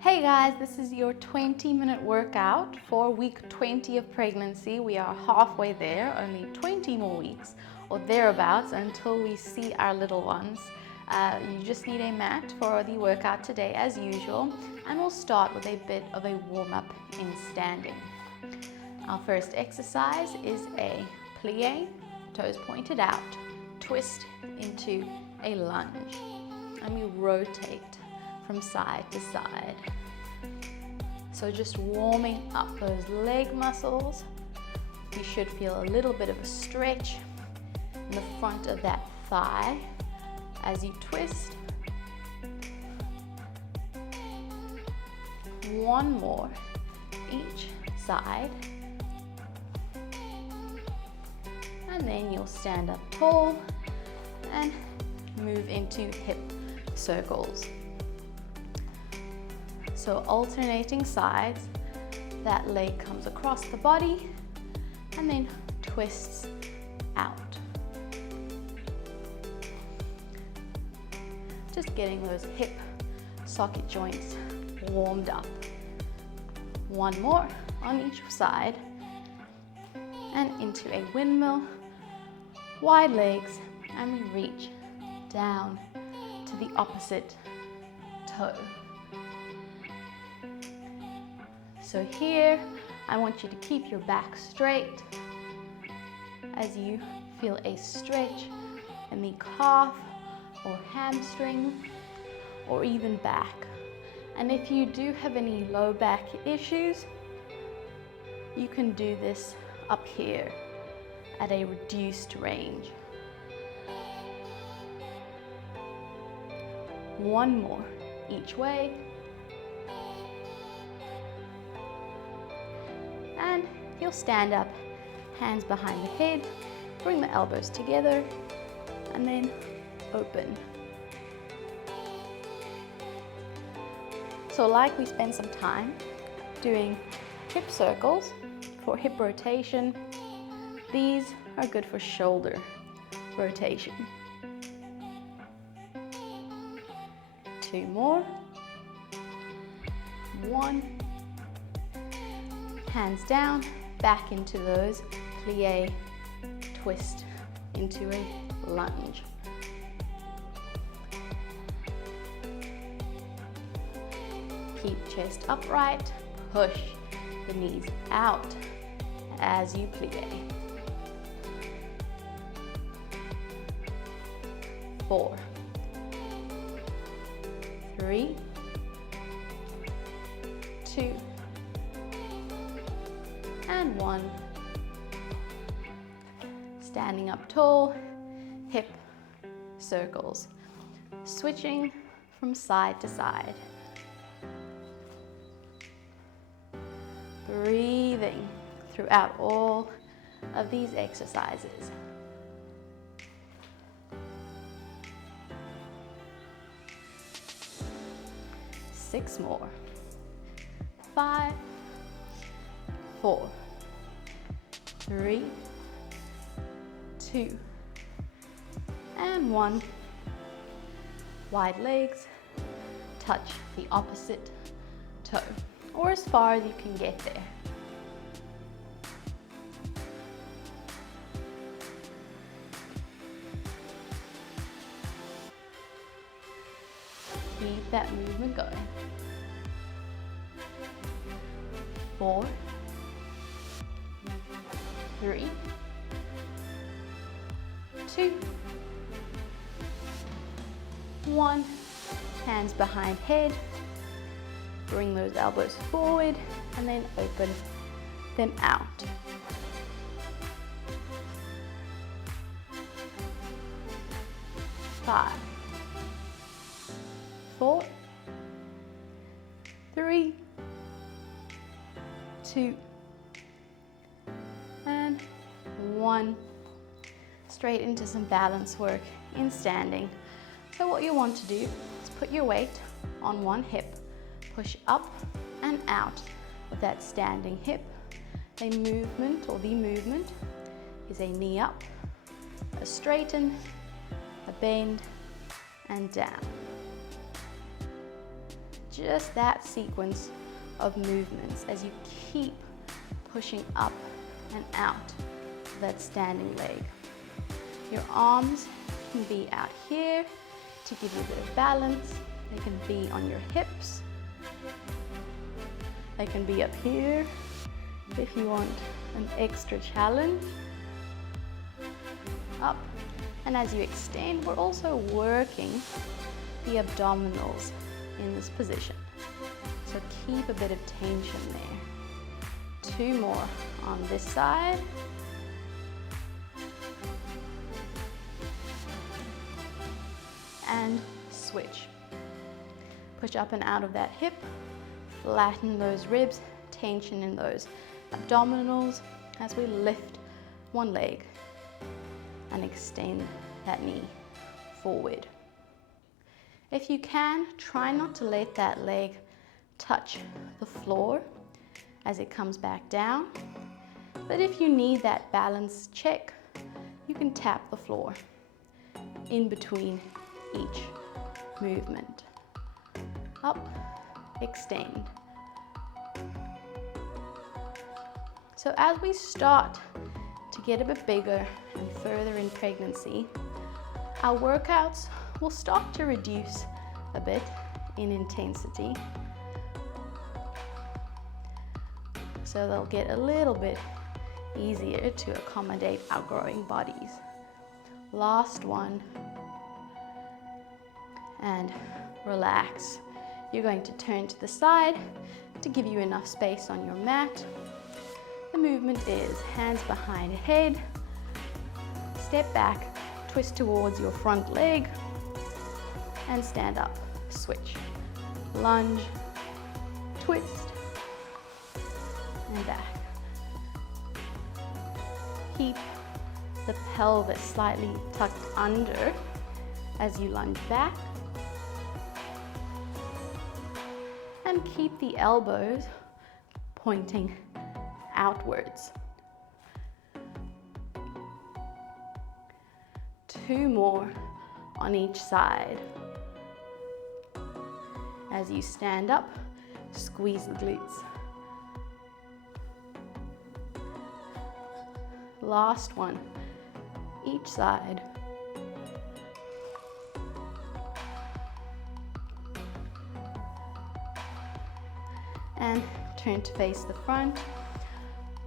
Hey guys, this is your 20-minute workout for week 20 of pregnancy. We are halfway there, only 20 more weeks or thereabouts until we see our little ones. You just need a mat for the workout today as usual, and we'll start with a bit of a warm-up in standing. Our first exercise is a plie, toes pointed out, twist into a lunge, and we rotate from side to side. So just warming up those leg muscles. You should feel a little bit of a stretch in the front of that thigh as you twist. One more each side. And then you'll stand up tall and move into hip circles. So alternating sides, that leg comes across the body and then twists out. Just getting those hip socket joints warmed up. One more on each side and into a windmill, wide legs, and we reach down to the opposite toe. So here, I want you to keep your back straight as you feel a stretch in the calf or hamstring or even back. And if you do have any low back issues, you can do this up here at a reduced range. One more each way. And you'll stand up, hands behind the head, bring the elbows together, and then open. So like we spend some time doing hip circles for hip rotation, these are good for shoulder rotation. Two more. One. Hands down, back into those plie, twist into a lunge. Keep chest upright, push the knees out as you plie. 4, 3, 2, and 1. Standing up tall, hip circles, switching from side to side. Breathing throughout all of these exercises. 6 more. 5, 4, 3, 2, and 1. Wide legs, touch the opposite toe, or as far as you can get there. Keep that movement going. 4, 3, 2, 1. Hands behind head. Bring those elbows forward and then open them out. 5, 4, 3, 2, and 1. Straight into some balance work in standing. So what you want to do is put your weight on one hip, push up and out with that standing hip. A movement, or the movement, is a knee up, a straighten, a bend, and down. just that sequence of movements as you keep pushing up and out of that standing leg. Your arms can be out here to give you a bit of balance. They can be on your hips. They can be up here if you want an extra challenge. Up. And as you extend, we're also working the abdominals in this position. So keep a bit of tension there. 2 more on this side. And switch. Push up and out of that hip, flatten those ribs, tension in those abdominals as we lift one leg and extend that knee forward. If you can, try not to let that leg touch the floor as it comes back down. But if you need that balance check, you can tap the floor in between each movement. Up, extend. So as we start to get a bit bigger and further in pregnancy, our workouts will start to reduce a bit in intensity. So they'll get a little bit easier to accommodate our growing bodies. Last one. And relax. You're going to turn to the side to give you enough space on your mat. The movement is hands behind head, step back, twist towards your front leg, and stand up. Switch. Lunge, twist, and back. Keep the pelvis slightly tucked under as you lunge back. And keep the elbows pointing outwards. 2 more on each side. As you stand up, squeeze the glutes. Last one, each side. And turn to face the front.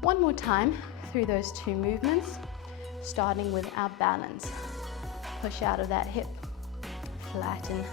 One more time through those 2 movements, starting with our balance. Push out of that hip, flatten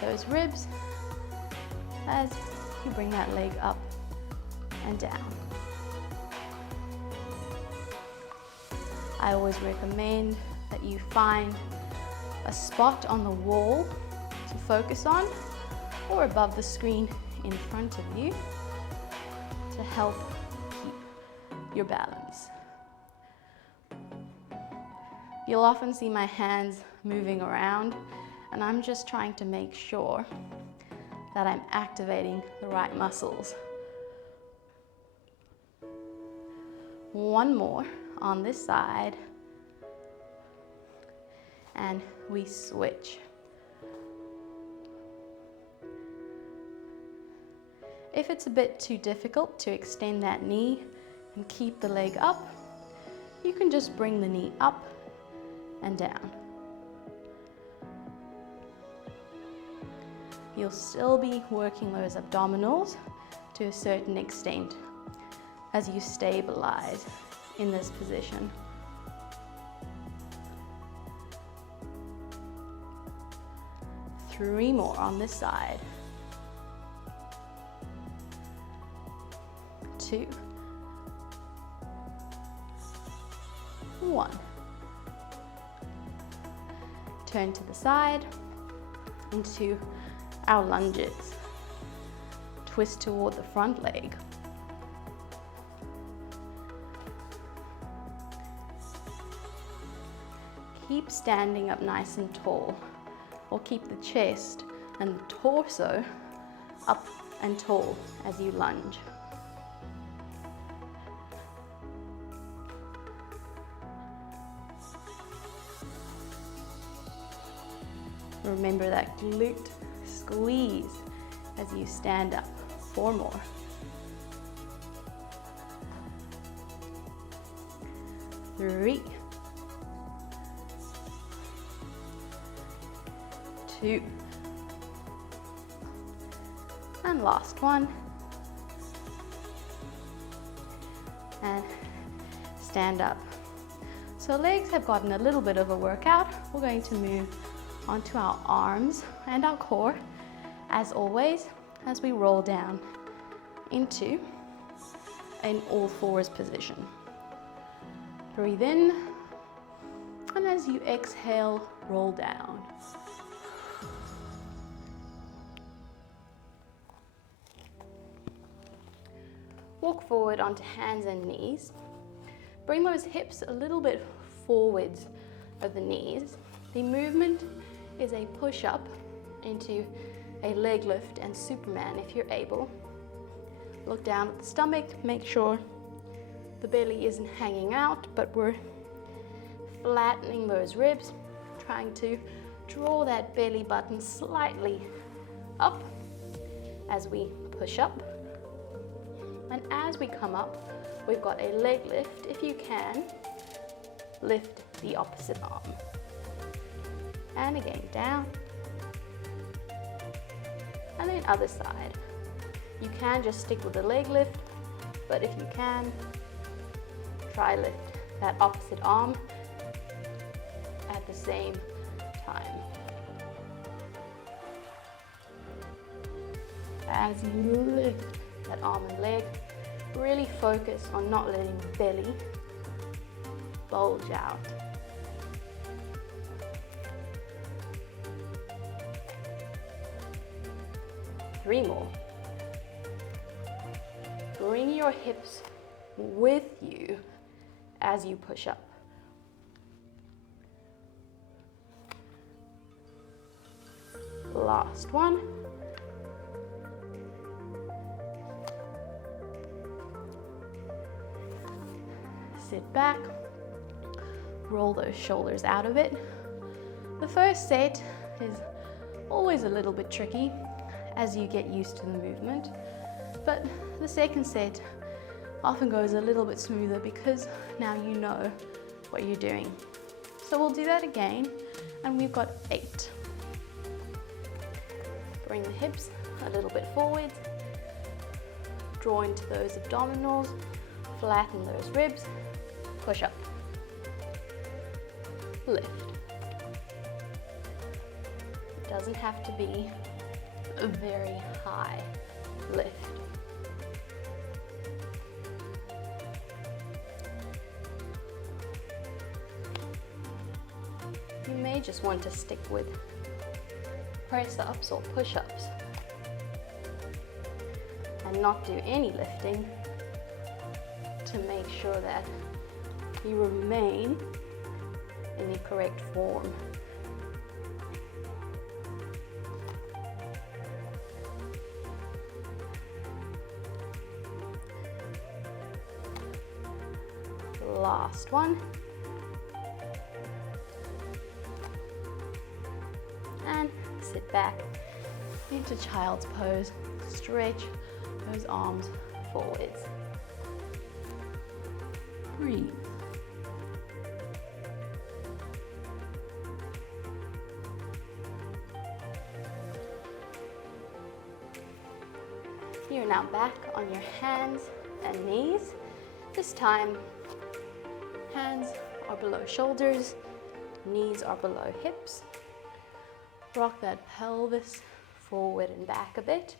those ribs as you bring that leg up and down. I always recommend that you find a spot on the wall to focus on or above the screen in front of you to help keep your balance. You'll often see my hands moving around, and I'm just trying to make sure that I'm activating the right muscles. One more on this side, and we switch. If it's a bit too difficult to extend that knee and keep the leg up, you can just bring the knee up and down. You'll still be working those abdominals to a certain extent as you stabilize in this position. Three more on this side. 2, 1. Turn to the side into our lunges. Twist toward the front leg. Keep standing up nice and tall, or keep the chest and the torso up and tall as you lunge. Remember that glute squeeze as you stand up. 4 more. 3, 2, and last one. And stand up. So legs have gotten a little bit of a workout. We're going to move onto our arms and our core, as always, as we roll down into an all fours position. Breathe in, and as you exhale, roll down. Walk forward onto hands and knees. Bring those hips a little bit forwards of the knees. The movement is a push-up into a leg lift and Superman if you're able. Look down at the stomach, make sure the belly isn't hanging out, but we're flattening those ribs, trying to draw that belly button slightly up as we push up. And as we come up, we've got a leg lift. If you can, lift the opposite arm. And again, down. And then other side. You can just stick with the leg lift, but if you can, try lift that opposite arm at the same time. As you lift that arm and leg, really focus on not letting the belly bulge out. Three more. Bring your hips with you as you push up. Last one. Sit back, roll those shoulders out of it. The first set is always a little bit tricky as you get used to the movement, but the second set often goes a little bit smoother because now you know what you're doing. So we'll do that again, and we've got 8. Bring the hips a little bit forward, draw into those abdominals, flatten those ribs, push up, lift. It doesn't have to be a very high lift. You may just want to stick with press-ups or push-ups and not do any lifting to make sure that you remain in the correct form. Last one. And sit back into child's pose. Stretch those arms forwards. Breathe. You're now back on your hands and knees. This time, hands are below shoulders, knees are below hips. Rock that pelvis forward and back a bit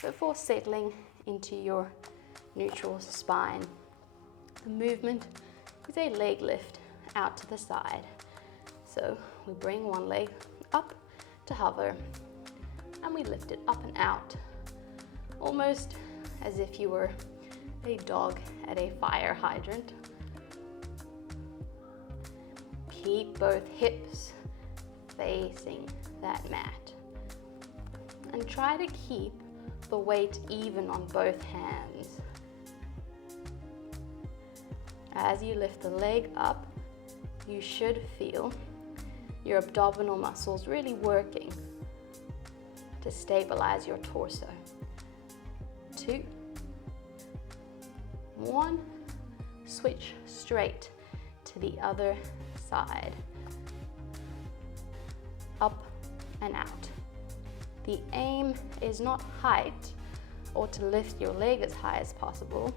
before settling into your neutral spine. The movement is a leg lift out to the side. So we bring one leg up to hover, and we lift it up and out, almost as if you were a dog at a fire hydrant. Keep both hips facing that mat, and try to keep the weight even on both hands. As you lift the leg up, you should feel your abdominal muscles really working. to stabilize your torso. 2, 1, switch straight to the other side. Up and out. The aim is not height or to lift your leg as high as possible.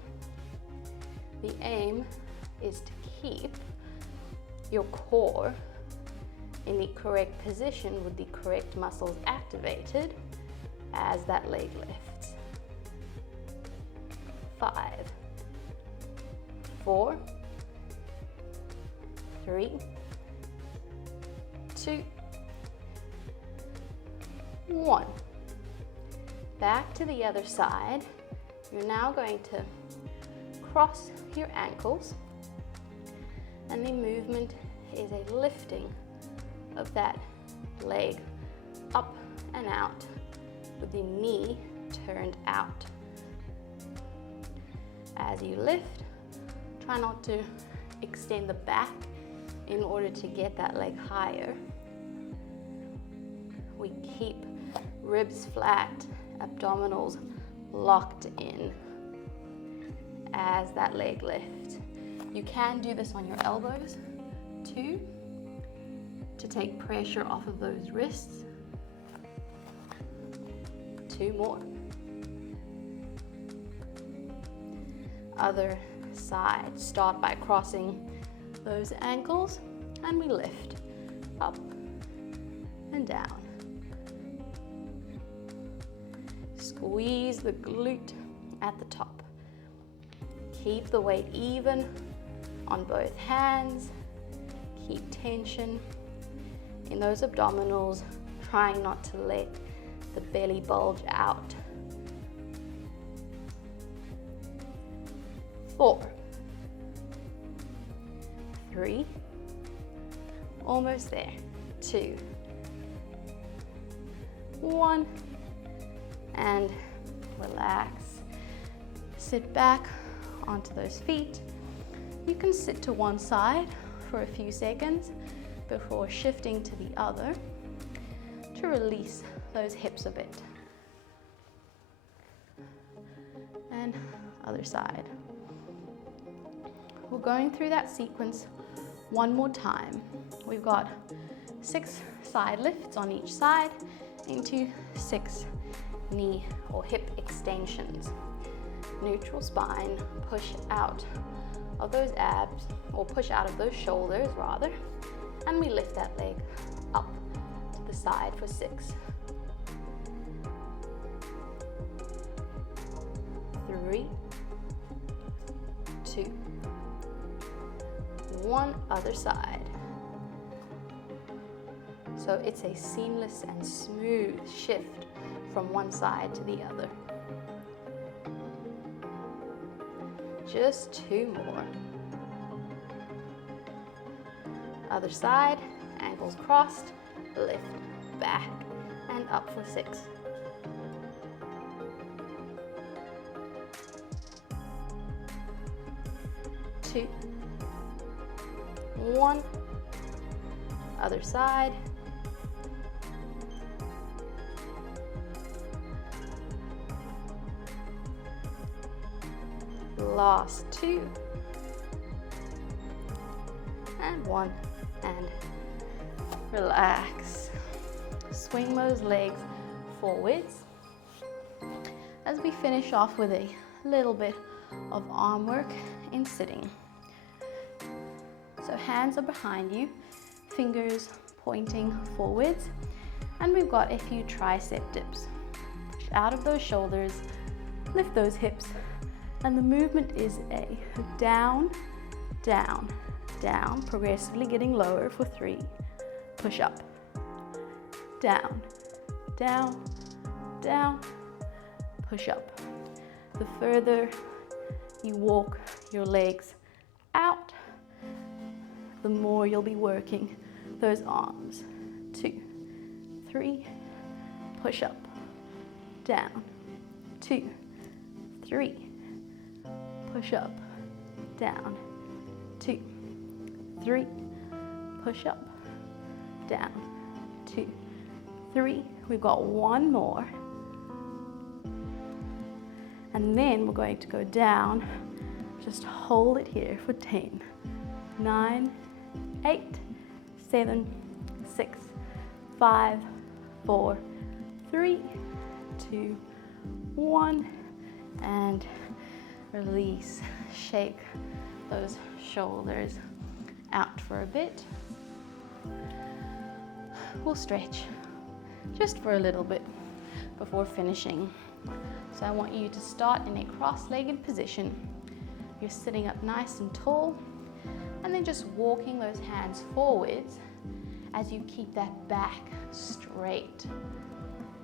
The aim is to keep your core in the correct position with the correct muscles activated as that leg lifts. 5, 4, 3, 2, 1. Back to the other side. You're now going to cross your ankles, and the movement is a lifting of that leg up and out with the knee turned out. As you lift, try not to extend the back in order to get that leg higher. We keep ribs flat, abdominals locked in as that leg lifts. You can do this on your elbows too, to take pressure off of those wrists. 2 more. Other side. Start by crossing those ankles, and we lift up and down. Squeeze the glute at the top. Keep the weight even on both hands. Keep tension in those abdominals, trying not to let the belly bulge out. 4, 3, almost there. 2, 1, and relax. Sit back onto those feet. You can sit to one side for a few seconds before shifting to the other to release those hips a bit. And other side. We're going through that sequence one more time. We've got 6 side lifts on each side into 6 knee or hip extensions. Neutral spine, push out of those abs, or push out of those shoulders rather, and we lift that leg up to the side for 6. 3, 2, 1, other side. So it's a seamless and smooth shift from one side to the other. Just 2 more. Other side, ankles crossed, lift back and up for 6. 2, 1, other side. Last 2, and 1, and relax. Swing those legs forwards as we finish off with a little bit of arm work in sitting. So hands are behind you, fingers pointing forwards, and we've got a few tricep dips. Push out of those shoulders, lift those hips, and the movement is a down, down, down, progressively getting lower for 3. Push up, down, down, down, push up. The further you walk your legs out, the more you'll be working those arms. 2, 3, push up, down, 2, 3, push up, down, 2, 3, push up, down, 2, 3. We've got one more. And then we're going to go down. Just hold it here for 10, 9, 8, 7, 6, 5, 4, 3, 2, 1, and release. Shake those shoulders out for a bit. We'll stretch just for a little bit before finishing. So I want you to start in a cross-legged position. You're sitting up nice and tall, and then just walking those hands forwards as you keep that back straight.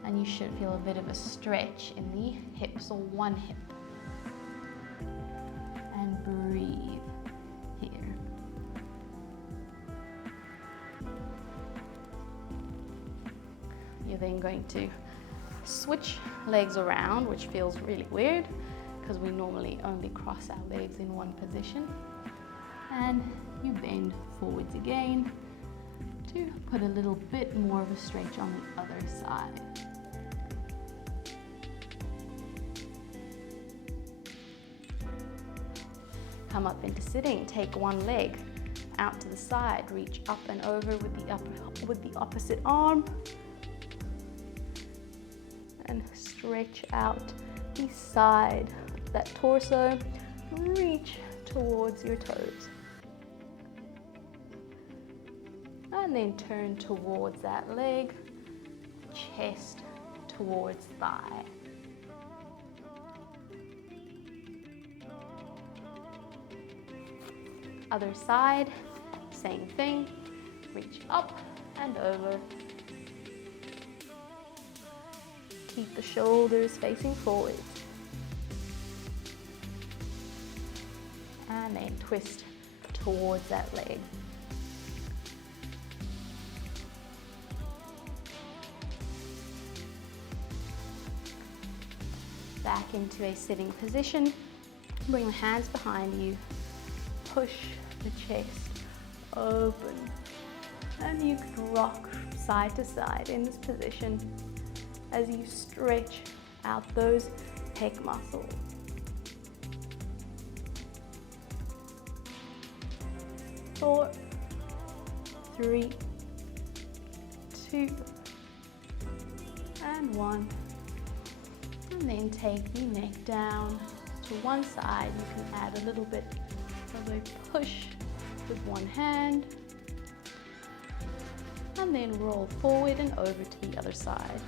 And you should feel a bit of a stretch in the hips, or one hip. And breathe here. You're then going to switch legs around, which feels really weird because we normally only cross our legs in one position. And you bend forwards again to put a little bit more of a stretch on the other side. Come up into sitting. Take one leg out to the side. Reach up and over with the opposite arm. And stretch out the side of that torso. Reach towards your toes. And then turn towards that leg. Chest towards thigh. Other side, same thing. Reach up and over. Keep the shoulders facing forward. And then twist towards that leg. Back into a sitting position. Bring the hands behind you. Push the chest open. And you can rock side to side in this position as you stretch out those pec muscles. Four, 3, 2, and 1. And then take the neck down to one side. You can add a little bit of a push with one hand. And then roll forward and over to the other side.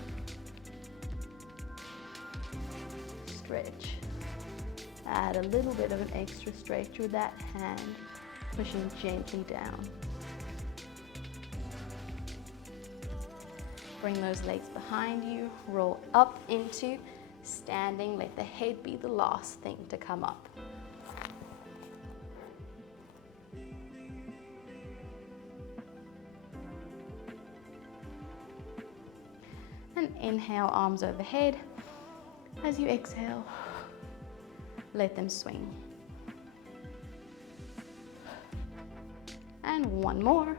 Stretch. Add a little bit of an extra stretch with that hand, pushing gently down. Bring those legs behind you, roll up into standing. Let the head be the last thing to come up. And inhale, arms overhead. As you exhale, let them swing. And one more.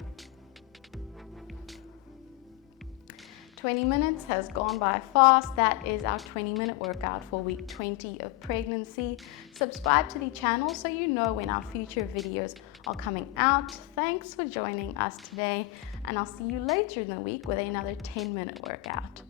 20 minutes has gone by fast. That is our 20-minute workout for week 20 of pregnancy. Subscribe to the channel so you know when our future videos are coming out. Thanks for joining us today, and I'll see you later in the week with another 10-minute workout.